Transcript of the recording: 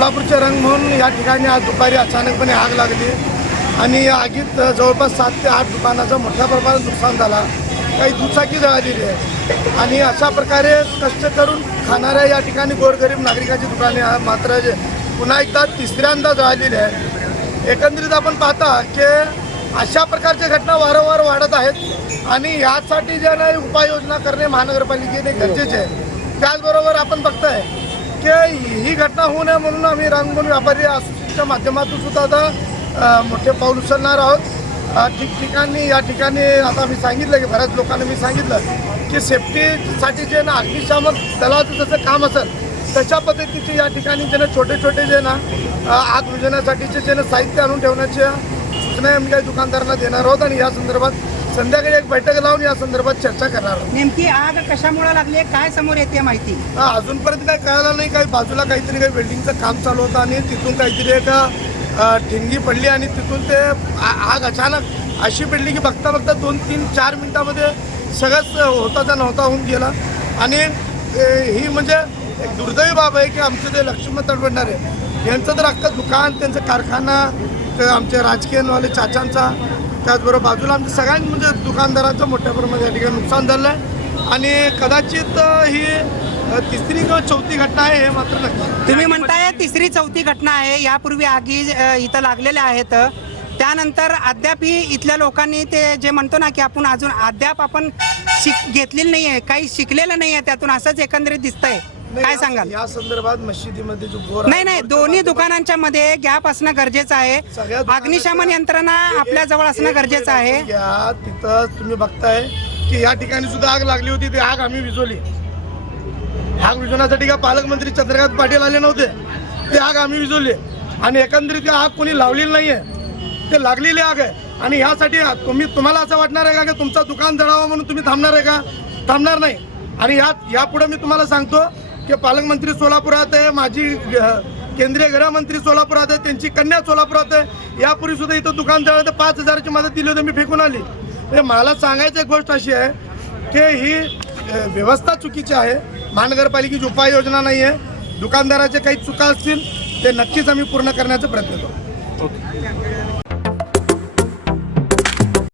सोलापूरचे रंग म्हणून या ठिकाणी आज दुपारी अचानकपणे आग लागली. आणि या आगीत जवळपास सात ते आठ दुकानाचं मोठ्या प्रमाणात नुकसान झाला. काही दुचाकी जळालेली आहे आणि अशा प्रकारे कष्ट करून खाणाऱ्या या ठिकाणी गोरगरीब नागरिकाची दुकाने मात्र पुन्हा एकदा तिसऱ्यांदा जळालेली आहे एकंदरीत आपण पाहता की अशा प्रकारच्या घटना वारंवार वाढत आहेत. आणि यासाठी जे नाही उपाययोजना करणे महानगरपालिकेने गरजेचे आहे. त्याचबरोबर आपण बघताय की ही घटना होऊ नये म्हणून आम्ही रांगबोन व्यापारी असोसिएशनच्या माध्यमातून सुद्धा आता मोठे पाऊल उचलणार आहोत. ठिकठिकाणी या ठिकाणी आता मी सांगितलं की बऱ्याच लोकांना मी सांगितलं की सेफ्टीसाठी जे ना अग्निशामक दलाचं जसं काम असेल तशा पद्धतीचे या ठिकाणी जे ना छोटे छोटे जे ना आग विझवण्यासाठीचे जे ना साहित्य आणून ठेवण्याच्या सूचना आम्ही काही दुकानदारांना देणार आहोत आणि या संदर्भात संध्याकाळी एक बैठक लावून या संदर्भात चर्चा करणार आहोत. नेमकी आग कशामुळे लागली? काय समोर येते माहिती? हा, अजूनपर्यंत काही कळालं नाही. काही बाजूला काहीतरी काही बिल्डिंगचं काम चालू होतं आणि तिथून काहीतरी एक अ, ठिणगी पडली आणि तिथून ते आ- आग अचानक अशी पडली की बघता बघता दोन तीन चार मिनिटामध्ये सगळंच होताचा नव्हता होऊन गेला. आणि ए, ही म्हणजे एक दुर्दैवी बाब आहे की आमचं ते लक्ष्मण तडवडणारे यांचं तर अख्खं दुकान त्यांचं कारखाना ते आमचे राजकीयवाले चाचांचा त्याचबरोबर बाजूला आमच्या सगळ्यांच म्हणजे दुकानदारांचं मोठ्या प्रमाणात या ठिकाणी नुकसान झालं आहे. आणि कदाचित ही तिसरी किंवा चौथी घटना आहे हे मात्र नक्की. तुम्ही म्हणताय तिसरी चौथी घटना आहे. यापूर्वी आगी इथं लागलेल्या आहेत. त्यानंतर अद्यापही इथल्या लोकांनी ते जे म्हणतो ना की आपण अजून अद्याप आपण शिक घेतलेली नाही आहे काही शिकलेलं नाही आहे त्यातून असंच एकंदरीत दिसतंय. काय सांगाल? या संदर्भात मशिदीमध्ये जो नाही नाही दोन्ही दुकानांच्या मध्ये गॅप असणं गरजेचं सगळ्या आहे दुकानाच्या- अग्निशमन यंत्रणा आपल्या जवळ असणं एक गरजेचं मिनिट आहे. घ्या तिथं तुम्ही बघताय की या ठिकाणी सुद्धा आग लागली होती ती आग आम्ही विझवली. आग विझवण्यासाठी का पालकमंत्री चंद्रकांत पाटील आले नव्हते? ते आग आम्ही विझवली. आणि एकंदरीत आग कोणी लावलेली नाहीये. ते लागलेली आग आहे. आणि ह्यासाठी तुम्ही तुम्हाला असं वाटणार आहे का की तुमचं दुकान जळावं म्हणून तुम्ही थांबणार आहे का? थांबणार नाही. आणि या यापुढे मी तुम्हाला सांगतो की पालकमंत्री सोलापुरात आहे माझी केंद्रीय गृहमंत्री सोलापुरात आहे त्यांची कन्या सोलापुरात आहे. यापूर्वी सुद्धा इथं दुकान जळलं तर पाच हजाराची मदत दिली होती मी फेकून आली. म्हणजे मला सांगायची एक गोष्ट अशी आहे की ही व्यवस्था चुकीची आहे. महानगरपालिकेची उपाययोजना नाही आहे. दुकानदाराचे काही चुका असतील ते नक्कीच आम्ही पूर्ण करण्याचा प्रयत्न करू.